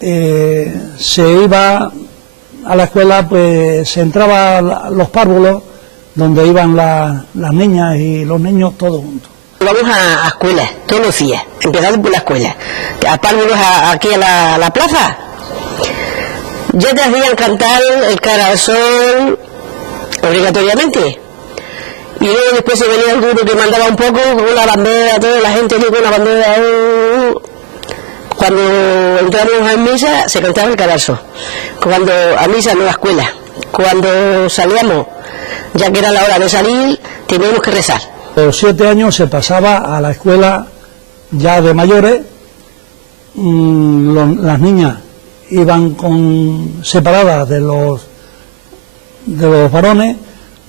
se iba a la escuela, pues se entraba a los párvulos donde iban las niñas y los niños todos juntos. Vamos a escuelas todos los días, empezando por la escuela, a párvulos aquí a la plaza. Ya te hacían cantar el cara al sol obligatoriamente. Y luego después se venía el grupo que mandaba un poco con la bandera, toda la gente allí con la bandera. Cuando entramos a misa se cantaba el cara al sol. Cuando a misa no a la escuela. Cuando salíamos, ya que era la hora de salir, teníamos que rezar. A los 7 años se pasaba a la escuela ya de mayores. Las niñas iban separadas de los varones,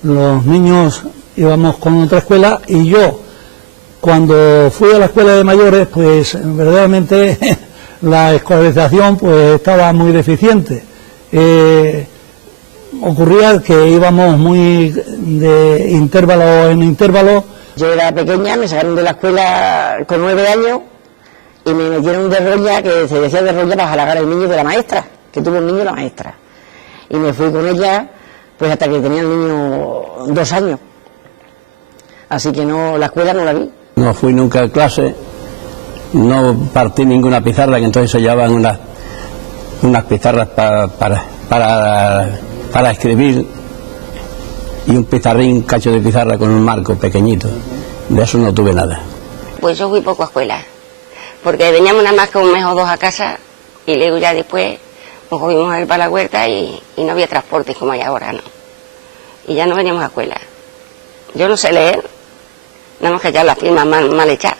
los niños íbamos con otra escuela, y yo, cuando fui a la escuela de mayores, pues verdaderamente la escolarización pues estaba muy deficiente. Ocurría que íbamos muy de intervalo en intervalo. Yo era pequeña, me sacaron de la escuela con 9 años y me metieron de rolla, que se decía de rolla para halagar al niño de la maestra, que tuvo un niño la maestra. Y me fui con ella pues hasta que tenía el niño 2 años. Así que no, la escuela no la vi. No fui nunca a clase, no partí ninguna pizarra, que entonces se llevaban unas pizarras para escribir, y un pizarrín, cacho de pizarra con un marco pequeñito. De eso no tuve nada. Pues yo fui poco a escuela, porque veníamos nada más que un mes o 2 a casa, y luego ya después nos cogimos a ir para la huerta y no había transportes como hay ahora, ¿no? Y ya no veníamos a escuela. Yo no sé leer, nada más que echar las firmas mal hechas.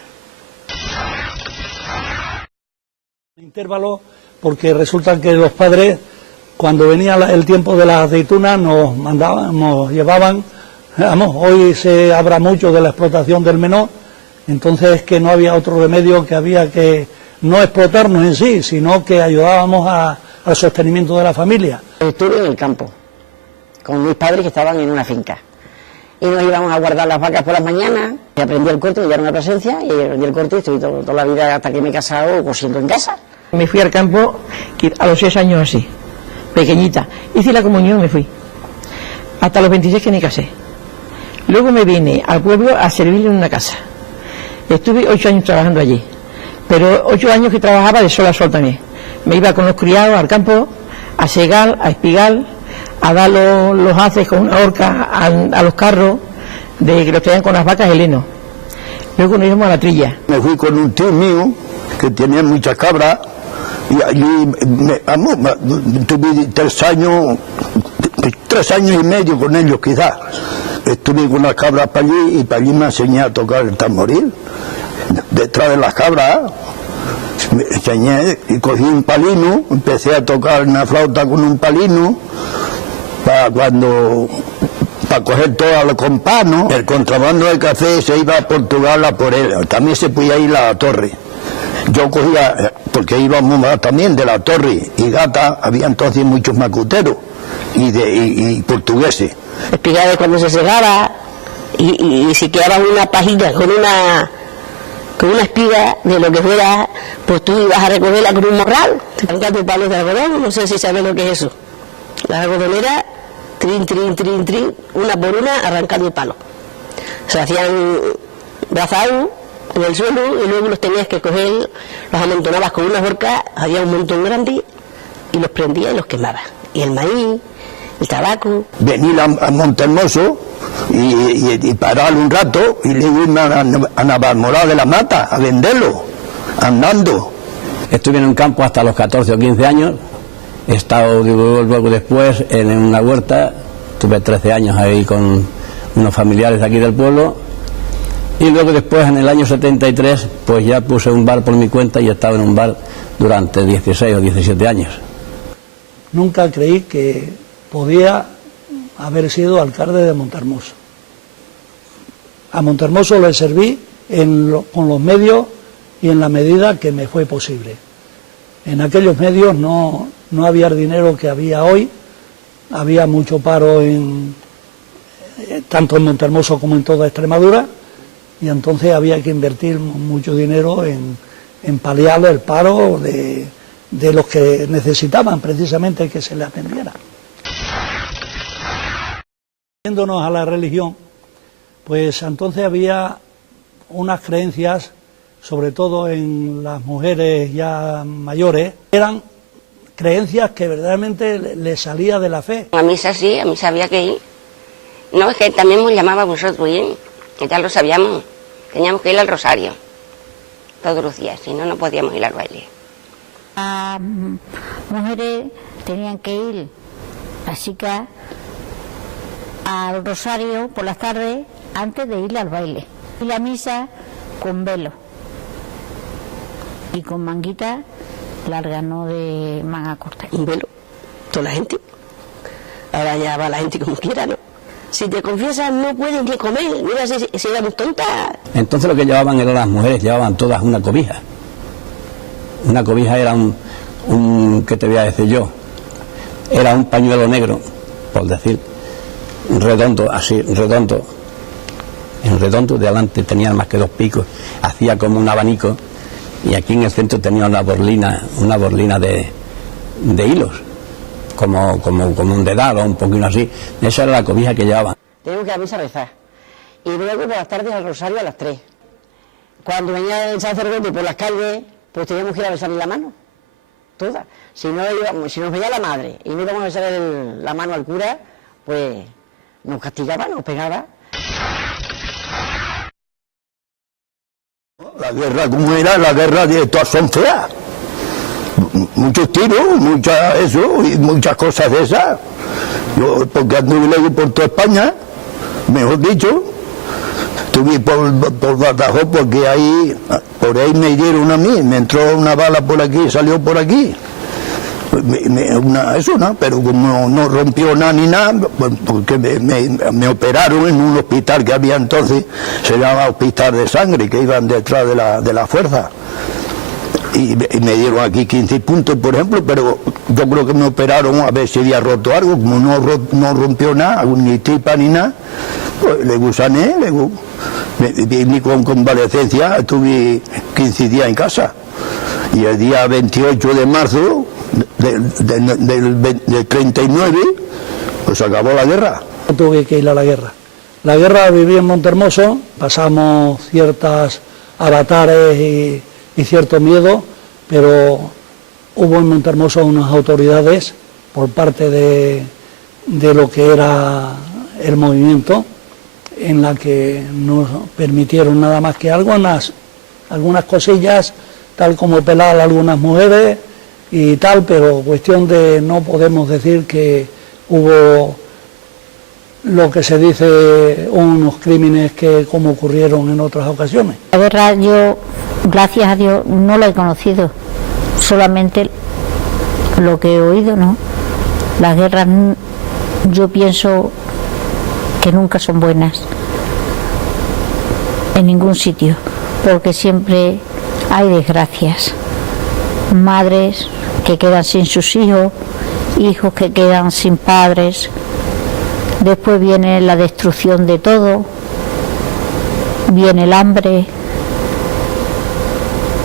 Intervalo, porque resulta que los padres, cuando venía el tiempo de las aceitunas, nos llevaban, vamos, hoy se habla mucho de la explotación del menor, entonces es que no había otro remedio, que había que no explotarnos en sí, sino que ayudábamos al sostenimiento de la familia. Estuve en el campo, con mis padres que estaban en una finca, y nos íbamos a guardar las vacas por las mañanas, y aprendí el corte, me dieron la presencia, y aprendí el corte, y estoy toda la vida hasta que me he casado cosiendo en casa. Me fui al campo a los 6 años así, pequeñita. Hice la comunión y me fui. Hasta los 26 que me casé. Luego me vine al pueblo a servir en una casa. Estuve 8 años trabajando allí. Pero 8 años que trabajaba de sol a sol también. Me iba con los criados al campo, a segar, a espigar, a dar los haces con una horca a los carros, que los traían con las vacas el heno. Luego nos íbamos a la trilla. Me fui con un tío mío que tenía muchas cabras. Y allí, tuve 3 años y medio con ellos quizás. Estuve con las cabras para allí, y para allí me enseñé a tocar el tamboril. Detrás de las cabras me enseñé y cogí un palino, empecé a tocar una flauta con un palino para coger todo los companos. El contrabando de café se iba a Portugal a por él, también se podía ir a la torre. Yo cogía, porque íbamos también de la Torre y Gata, había entonces muchos macuteros y portugueses. Espigaba cuando se segaba, y si quedaba una pajita con una espiga de lo que fuera, pues tú ibas a recogerla con un morral. Arrancando palos de algodón, no sé si sabes lo que es eso. Las algodoneras, trin, una por una, arrancando el palo. Se hacían brazados en el suelo, y luego los tenías que coger, los amontonabas con una horca, había un montón grande, y los prendías y los quemabas. Y el maíz, el tabaco. Venir a Montehermoso y parar un rato, y luego irme a Navalmoral de la Mata a venderlo, andando. Estuve en un campo hasta los 14 o 15 años, he estado luego después en una huerta, tuve 13 años ahí con unos familiares de aquí del pueblo. Y luego después, en el año 73, pues ya puse un bar por mi cuenta, y he estado en un bar durante 16 o 17 años. Nunca creí que podía haber sido alcalde de Montehermoso. A Montehermoso le serví con los medios y en la medida que me fue posible. En aquellos medios no había el dinero que había hoy, había mucho paro tanto en Montehermoso como en toda Extremadura, y entonces había que invertir mucho dinero en paliar el paro de los que necesitaban precisamente que se les atendiera. Yéndonos a la religión, pues entonces había unas creencias, sobre todo en las mujeres ya mayores, eran creencias que verdaderamente les salía de la fe. A misa sí, a misa había que ir. No, es que también nos llamaba a vosotros, ¿eh? Ya lo sabíamos, teníamos que ir al rosario todos los días, si no, no podíamos ir al baile. Las mujeres tenían que ir, las chicas, al rosario por las tardes antes de ir al baile. Y la misa con velo y con manguita larga, no de manga corta. Un velo, toda la gente. Ahora ya va la gente como quiera, ¿no? Si te confiesas no puedes ni comer, mira si éramos tontas. Entonces lo que llevaban eran las mujeres, llevaban todas una cobija. Una cobija era ¿qué te voy a decir yo? Era un pañuelo negro, por decir, redondo, así, redondo. En redondo, de adelante tenía más que 2 picos, hacía como un abanico, y aquí en el centro tenía una borlina de hilos, como un dedal o un poquito así. Esa era la cobija que llevaban. Teníamos que ir a misa a rezar, y luego por las tardes al rosario a las 3. Cuando venía el sacerdote por las calles, pues teníamos que ir a besarle la mano, todas. Si nos veía la madre y no íbamos a besarle la mano al cura, pues nos castigaba, nos pegaba. La guerra, como era la guerra de todas son feas. Muchos tiros, y muchas cosas de esas. Yo, porque anduve luego por toda España, mejor dicho, estuve por Badajoz, porque por ahí me dieron a mí, me entró una bala por aquí, salió por aquí. Eso no, pero como no rompió nada ni nada, porque me operaron en un hospital que había entonces, se llamaba Hospital de Sangre, que iban detrás de la fuerza, y me dieron aquí 15 puntos, por ejemplo, pero yo creo que me operaron a ver si había roto algo, como no rompió nada, ni tripa ni nada, pues le gusané, vine con convalecencia, estuve 15 días en casa, y el día 28 de marzo del 39, pues acabó la guerra. Tuve que ir a la guerra. La guerra viví en Montehermoso, pasamos ciertas avatares y cierto miedo, pero hubo en Montehermoso unas autoridades por parte de lo que era el movimiento, en la que nos permitieron nada más que algunas cosillas, tal como pelar a algunas mujeres y tal, pero cuestión de no podemos decir que hubo lo que se dice unos crímenes que como ocurrieron en otras ocasiones. La guerra yo, gracias a Dios, no la he conocido, solamente lo que he oído, ¿no? Las guerras yo pienso que nunca son buenas en ningún sitio, porque siempre hay desgracias, madres que quedan sin sus hijos, hijos que quedan sin padres, después viene la destrucción de todo, viene el hambre,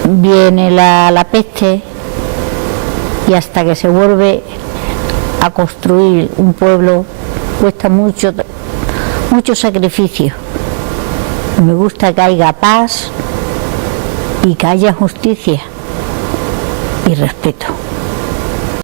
viene la peste, y hasta que se vuelve a construir un pueblo cuesta mucho sacrificio. Me gusta que haya paz y que haya justicia y respeto.